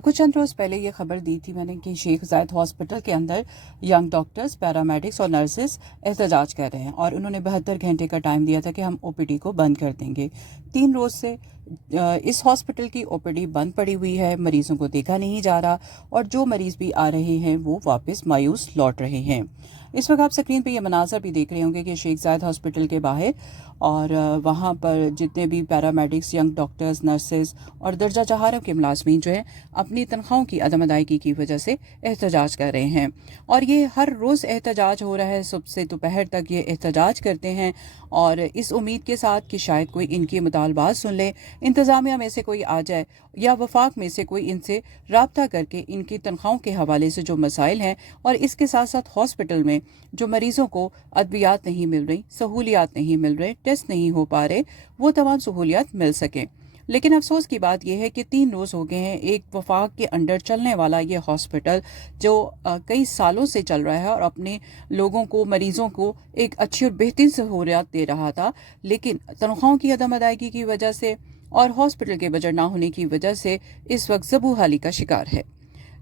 आपको चंद रोज़ पहले ये खबर दी थी मैंने कि शेख जायद हॉस्पिटल के अंदर यंग डॉक्टर्स, पैरामेडिक्स और नर्सेस एहतजाज कर रहे हैं और उन्होंने 72 घंटे का टाइम दिया था कि हम ओपीडी को बंद कर देंगे। 3 रोज़ से इस हॉस्पिटल की ओपीडी बंद पड़ी हुई है, मरीजों को देखा नहीं जा रहा और जो मरीज भी आ रहे हैं वो वापस मायूस लौट रहे हैं। इस वक्त आप स्क्रीन पे ये मनाज़र भी देख रहे होंगे कि शेख जायद हॉस्पिटल के बाहर और वहाँ पर जितने भी पैरामेडिक्स, यंग डॉक्टर्स, नर्सेज और दर्जा चहारों के मुलाजमीन जो है अपनी तनख्वाहों की अदम अदायगी की वजह से एहतजाज कर रहे हैं। और ये हर रोज़ एहतजाज हो रहा है, सुबह से दोपहर तक ये एहतजाज करते हैं और इस उम्मीद के साथ कि शायद कोई इनकी मुतालबात सुन ले, इंतज़ामिया में से कोई आ जाए या वफाक में से कोई इनसे रब्ता करके इनकी तनख्वाहों के हवाले से जो मसाइल हैं और इसके साथ साथ हॉस्पिटल में जो मरीज़ों को अद्वियात नहीं मिल रही, सहूलियात नहीं मिल रहे, टेस्ट नहीं हो पा रहे, वो तमाम सहूलियात मिल सकें। लेकिन अफसोस की बात यह है कि 3 रोज़ हो गए हैं एक वफाक के अंडर चलने वाला ये हॉस्पिटल जो कई सालों से चल रहा है और अपने लोगों को, मरीज़ों को एक अच्छी और बेहतरीन सहूलियात दे रहा था, लेकिन तनख्वाहों की अदम अदायगी की वजह से और हॉस्पिटल के बजट ना होने की वजह से इस वक्त ज़बू हाली का शिकार है।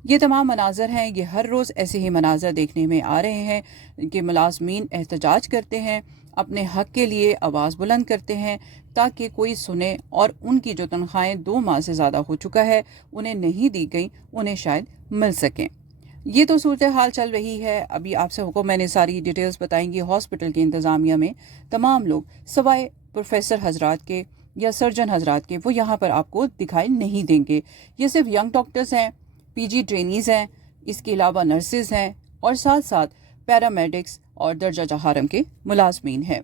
ये तमाम मनाजर हैं, ये हर रोज़ ऐसे ही मनाजर देखने में आ रहे हैं कि मुलाजमीन एहतजाज करते हैं, अपने हक़ के लिए आवाज़ बुलंद करते हैं ताकि कोई सुने और उनकी जो तनख्वाहें 2 माह से ज़्यादा हो चुका है उन्हें नहीं दी गई, उन्हें शायद मिल सकें। ये तो सूरत हाल चल रही है। अभी आप सबको मैंने सारी डिटेल्स बताएंगी। हॉस्पिटल के इंतज़ामिया में तमाम लोग सवाए प्रोफेसर हजरात के या सर्जन हजरात के वो यहाँ पर आपको दिखाई नहीं देंगे। ये सिर्फ यंग डॉक्टर्स हैं, पीजी ट्रेनीज़ हैं, इसके अलावा नर्सेज हैं और साथ साथ पैरामेडिक्स और दर्जा चहारम के मुलाजमीन हैं।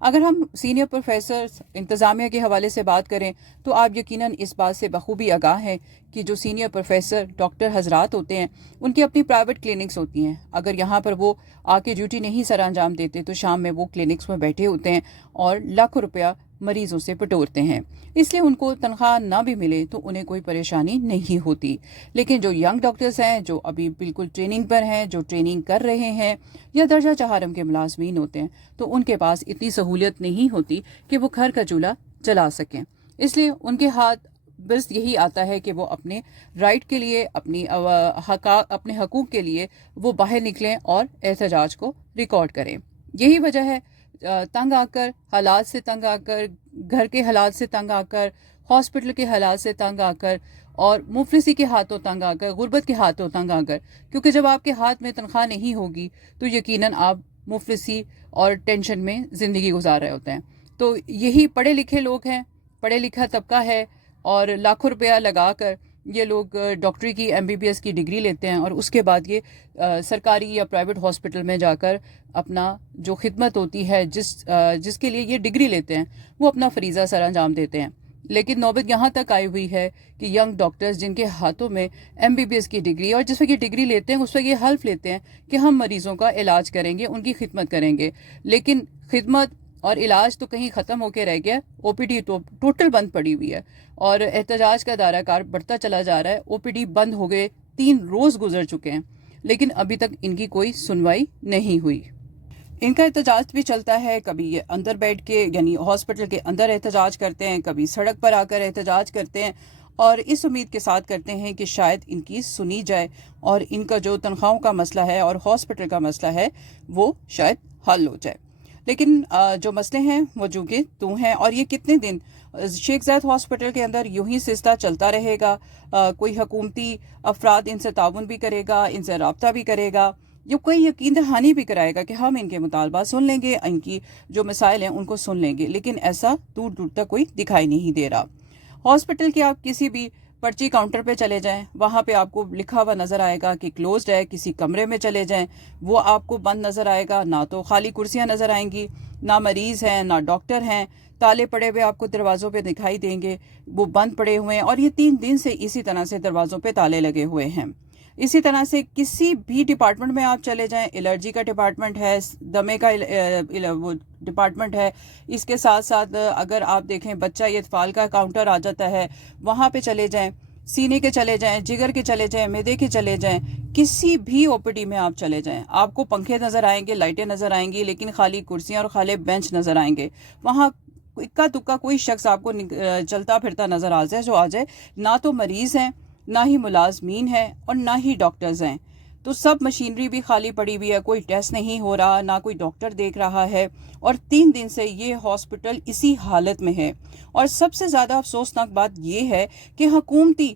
अगर हम सीनियर प्रोफेसर इंतज़ामिया के हवाले से बात करें तो आप यकीनन इस बात से बखूबी आगाह हैं कि जो सीनियर प्रोफेसर डॉक्टर हजरात होते हैं उनकी अपनी प्राइवेट क्लिनिक्स होती हैं। अगर यहाँ पर वो आके ड्यूटी नहीं सर अंजाम देते तो शाम में वो क्लिनिक्स में बैठे होते हैं और लाखों रुपया मरीजों से बटोरते हैं, इसलिए उनको तनख्वाह ना भी मिले तो उन्हें कोई परेशानी नहीं होती। लेकिन जो यंग डॉक्टर्स हैं, जो अभी बिल्कुल ट्रेनिंग पर हैं, जो ट्रेनिंग कर रहे हैं या दर्जा चहारम के मुलाजमीन होते हैं तो उनके पास इतनी सहूलियत नहीं होती कि वो घर का चूल्हा जला सकें। इसलिए उनके हाथ बस यही आता है कि वो अपने राइट के लिए, अपने हकूक़ के लिए वो बाहर निकलें और एहतजाज को रिकॉर्ड करें। यही वजह है तंग आकर, हालात से तंग आकर, घर के हालात से तंग आकर, हॉस्पिटल के हालात से तंग आकर और मुफलिसी के हाथों तंग आकर, गुर्बत के हाथों तंग आकर, क्योंकि जब आपके हाथ में तनख्वाह नहीं होगी तो यकीनन आप मुफलिसी और टेंशन में ज़िंदगी गुजार रहे होते हैं। तो यही पढ़े लिखे लोग हैं, पढ़े लिखा तबका है और लाखों रुपया लगा कर ये लोग डॉक्टरी की MBBS की डिग्री लेते हैं और उसके बाद ये सरकारी या प्राइवेट हॉस्पिटल में जाकर अपना जो खिदमत होती है जिसके लिए ये डिग्री लेते हैं वो अपना फरीज़ा सर अंजाम देते हैं। लेकिन नौबत यहाँ तक आई हुई है कि यंग डॉक्टर्स जिनके हाथों में MBBS की डिग्री और जिस पर ये डिग्री लेते हैं उस पर ये हल्फ लेते हैं कि हम मरीज़ों का इलाज करेंगे, उनकी खिदमत करेंगे, लेकिन खिदमत और इलाज तो कहीं ख़त्म होकर रह गया। OPD टोटल बंद पड़ी हुई है और एहतजाज का दायरा कार बढ़ता चला जा रहा है। OPD बंद हो गए, 3 रोज़ गुजर चुके हैं लेकिन अभी तक इनकी कोई सुनवाई नहीं हुई। इनका एहतजाज भी चलता है, कभी ये अंदर बैठ के यानी हॉस्पिटल के अंदर एहतजाज करते हैं, कभी सड़क पर आकर एहतजाज करते हैं और इस उम्मीद के साथ करते हैं कि शायद इनकी सुनी जाए और इनका जो तनख्वाहों का मसला है और हॉस्पिटल का मसला है वो शायद हल हो जाए। लेकिन जो मसले हैं वो जो कि तू हैं और ये कितने दिन शेख जायद हॉस्पिटल के अंदर यूं ही सिलसिला चलता रहेगा। कोई हुकूमती अफराद इनसे ताउन भी करेगा, इनसे रब्ता भी करेगा, ये कोई यकीन दहानी भी कराएगा कि हम इनके मुतालबा सुन लेंगे, इनकी जो मसाइल हैं उनको सुन लेंगे, लेकिन ऐसा दूर दूर तक कोई दिखाई नहीं दे रहा। हॉस्पिटल के आप किसी भी पर्ची काउंटर पे चले जाएं, वहाँ पे आपको लिखा हुआ नज़र आएगा कि क्लोज्ड है। किसी कमरे में चले जाएं, वो आपको बंद नज़र आएगा, ना तो खाली कुर्सियाँ नज़र आएंगी, ना मरीज़ हैं, ना डॉक्टर हैं, ताले पड़े हुए आपको दरवाज़ों पे दिखाई देंगे, वो बंद पड़े हुए हैं और ये 3 दिन से इसी तरह से दरवाज़ों पे ताले लगे हुए हैं। इसी तरह से किसी भी डिपार्टमेंट में आप चले जाएं, एलर्जी का डिपार्टमेंट है, दमे का वो डिपार्टमेंट है, इसके साथ साथ अगर आप देखें बच्चा इत्फाल का काउंटर आ जाता है, वहाँ पे चले जाएं, सीने के चले जाएं, जिगर के चले जाएं, मैदे के चले जाएं, किसी भी OPD में आप चले जाएं, आपको पंखे नज़र आएंगे, लाइटें नज़र आएंगी, लेकिन खाली कुर्सियाँ और खाली बेंच नज़र आएंगे। वहाँ इक्का दुक्का कोई शख्स आपको चलता फिरता नज़र आ जाए जो आ जाए, ना तो मरीज़ हैं, نہ ہی ملازمین ہیں اور نہ ہی ڈاکٹرز ہیں. تو سب مشینری بھی خالی پڑی ہوئی ہے, کوئی ٹیسٹ نہیں ہو رہا, نہ کوئی ڈاکٹر دیکھ رہا ہے, اور 3 دن سے یہ ہاسپٹل اسی حالت میں ہے. اور سب سے زیادہ افسوسناک بات یہ ہے کہ حکومتی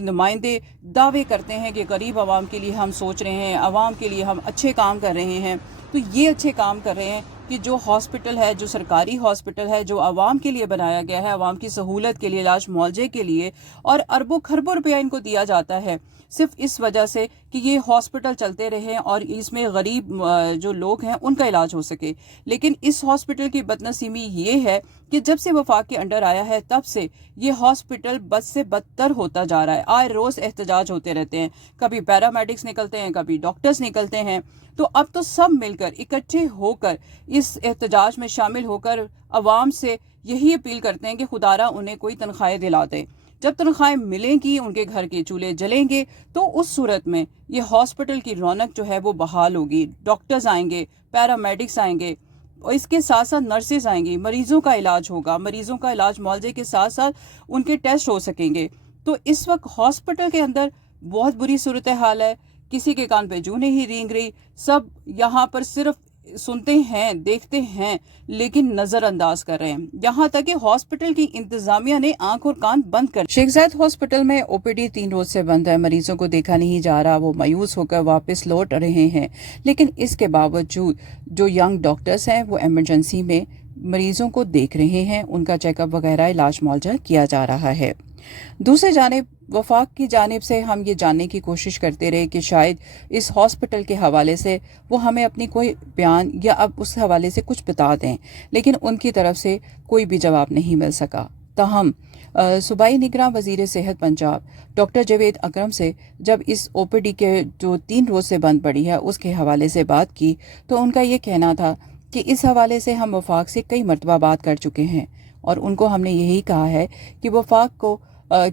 نمائندے دعوے کرتے ہیں کہ غریب عوام کے لیے ہم سوچ رہے ہیں, عوام کے لیے ہم اچھے کام کر رہے ہیں. تو یہ اچھے کام کر رہے ہیں کہ جو ہاسپٹل ہے, جو سرکاری ہاسپٹل ہے, جو عوام کے لیے بنایا گیا ہے, عوام کی سہولت کے لیے, علاج معالجے کے لیے, اور اربوں کھربوں روپیہ ان کو دیا جاتا ہے صرف اس وجہ سے کہ یہ ہاسپٹل چلتے رہیں اور اس میں غریب جو لوگ ہیں ان کا علاج ہو سکے. لیکن اس ہاسپٹل کی بدنصیبی یہ ہے کہ جب سے وفاق کے انڈر آیا ہے تب سے یہ ہاسپٹل بد سے بدتر ہوتا جا رہا ہے. آئے روز احتجاج ہوتے رہتے ہیں, کبھی پیرامیڈکس نکلتے ہیں, کبھی ڈاکٹرز نکلتے ہیں. تو اب تو سب مل کر اکٹھے ہو کر اس احتجاج میں شامل ہو کر عوام سے یہی اپیل کرتے ہیں کہ خدارا انہیں کوئی تنخواہیں دلا دے. جب تنخواہیں ملیں گی, ان کے گھر کے چولہے جلیں گے, تو اس صورت میں یہ ہاسپٹل کی رونق جو ہے وہ بحال ہوگی. ڈاکٹرز آئیں گے, پیرامیڈکس آئیں گے, اور اس کے ساتھ ساتھ نرسز آئیں گی, مریضوں کا علاج ہوگا, مریضوں کا علاج معالجے کے ساتھ ساتھ ان کے ٹیسٹ ہو سکیں گے. تو اس وقت ہاسپٹل کے اندر بہت بری صورتحال ہے, کسی کے کان پہ جوں نہیں رینگ رہی. سب یہاں پر صرف سنتے ہیں, دیکھتے ہیں, لیکن نظر انداز کر رہے ہیں. یہاں تک کہ ہاسپٹل کی انتظامیہ نے آنکھ اور کان بند کر. شیخ زائد ہاسپٹل میں او پی ڈی 3 روز سے بند ہے, مریضوں کو دیکھا نہیں جا رہا, وہ مایوس ہو کر واپس لوٹ رہے ہیں. لیکن اس کے باوجود جو ینگ ڈاکٹرز ہیں وہ ایمرجنسی میں مریضوں کو دیکھ رہے ہیں, ان کا چیک اپ وغیرہ علاج معالجہ کیا جا رہا ہے. دوسری جانب وفاق کی جانب سے ہم یہ جاننے کی کوشش کرتے رہے کہ شاید اس ہاسپٹل کے حوالے سے وہ ہمیں اپنی کوئی بیان یا اب اس حوالے سے کچھ بتا دیں, لیکن ان کی طرف سے کوئی بھی جواب نہیں مل سکا. تاہم صوبائی نگراں وزیر صحت پنجاب ڈاکٹر جاوید اکرم سے جب اس او پی ڈی کے جو 3 روز سے بند پڑی ہے اس کے حوالے سے بات کی تو ان کا یہ کہنا تھا کہ اس حوالے سے ہم وفاق سے کئی مرتبہ بات کر چکے ہیں, اور ان کو ہم نے یہی کہا ہے کہ وفاق کو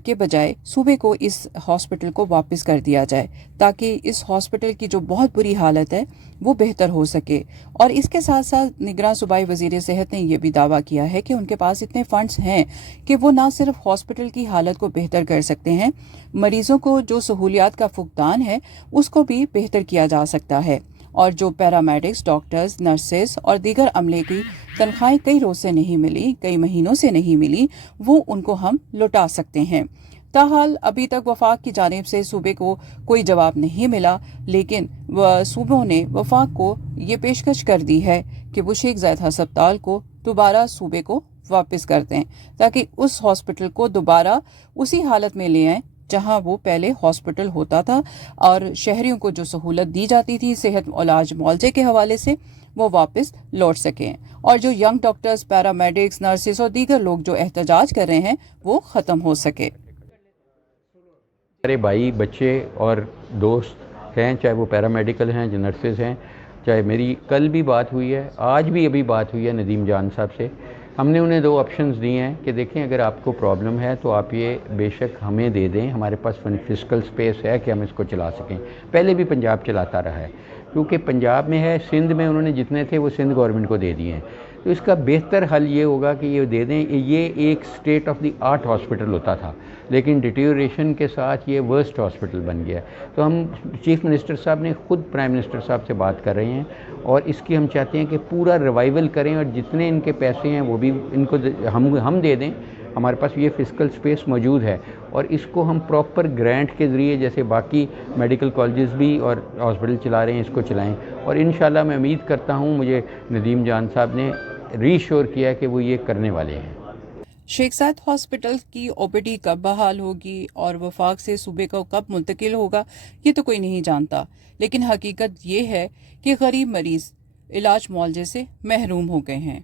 کے بجائے صوبے کو اس ہاسپٹل کو واپس کر دیا جائے تاکہ اس ہاسپٹل کی جو بہت بری حالت ہے وہ بہتر ہو سکے. اور اس کے ساتھ ساتھ نگراں صوبائی وزیر صحت نے یہ بھی دعویٰ کیا ہے کہ ان کے پاس اتنے فنڈز ہیں کہ وہ نہ صرف ہاسپٹل کی حالت کو بہتر کر سکتے ہیں, مریضوں کو جو سہولیات کا فقدان ہے اس کو بھی بہتر کیا جا سکتا ہے, اور جو پیرامیڈکس, ڈاکٹرز, نرسز اور دیگر عملے کی تنخواہیں کئی روز سے نہیں ملی, کئی مہینوں سے نہیں ملی, وہ ان کو ہم لوٹا سکتے ہیں. تاحال ابھی تک وفاق کی جانب سے صوبے کو کوئی جواب نہیں ملا, لیکن صوبوں نے وفاق کو یہ پیشکش کر دی ہے کہ وہ شیخ زائد ہسپتال کو دوبارہ صوبے کو واپس کر دیں تاکہ اس ہاسپٹل کو دوبارہ اسی حالت میں لے آئیں جہاں وہ پہلے ہاسپٹل ہوتا تھا, اور شہریوں کو جو سہولت دی جاتی تھی صحت علاج معالجے کے حوالے سے وہ واپس لوٹ سکیں, اور جو ینگ ڈاکٹرز, پیرامیڈکس, نرسز اور دیگر لوگ جو احتجاج کر رہے ہیں وہ ختم ہو سکے. میرے بھائی, بچے اور دوست ہیں, چاہے وہ پیرامیڈیکل ہیں, جو نرسز ہیں, چاہے میری کل بھی بات ہوئی ہے, آج بھی ابھی بات ہوئی ہے ندیم جان صاحب سے. ہم نے انہیں 2 آپشنز دیے ہیں کہ دیکھیں اگر آپ کو پرابلم ہے تو آپ یہ بے شک ہمیں دے دیں, ہمارے پاس فزیکل سپیس ہے کہ ہم اس کو چلا سکیں. پہلے بھی پنجاب چلاتا رہا ہے, کیونکہ پنجاب میں ہے, سندھ میں انہوں نے جتنے تھے وہ سندھ گورنمنٹ کو دے دیے ہیں. تو اس کا بہتر حل یہ ہوگا کہ یہ دے دیں. یہ ایک state of the art hospital ہوتا تھا, لیکن ڈیٹیوریشن کے ساتھ یہ ورسٹ ہاسپٹل بن گیا. تو ہم چیف منسٹر صاحب نے خود پرائم منسٹر صاحب سے بات کر رہے ہیں, اور اس کی ہم چاہتے ہیں کہ پورا ریوائول کریں, اور جتنے ان کے پیسے ہیں وہ بھی ان کو ہم دے دیں. ہمارے پاس یہ فزیکل سپیس موجود ہے, اور اس کو ہم پراپر گرانٹ کے ذریعے جیسے باقی میڈیکل کالجز بھی اور ہاسپٹل چلا رہے ہیں اس کو چلائیں. اور انشاءاللہ میں امید کرتا ہوں, مجھے ندیم جان صاحب نے ری شور کیا کہ وہ یہ کرنے والے ہیں. شیخ زائد ہاسپٹل کی او پی ڈی کب بحال ہوگی اور وفاق سے صوبے کو کب منتقل ہوگا یہ تو کوئی نہیں جانتا, لیکن حقیقت یہ ہے کہ غریب مریض علاج معالجے سے محروم ہو گئے ہیں.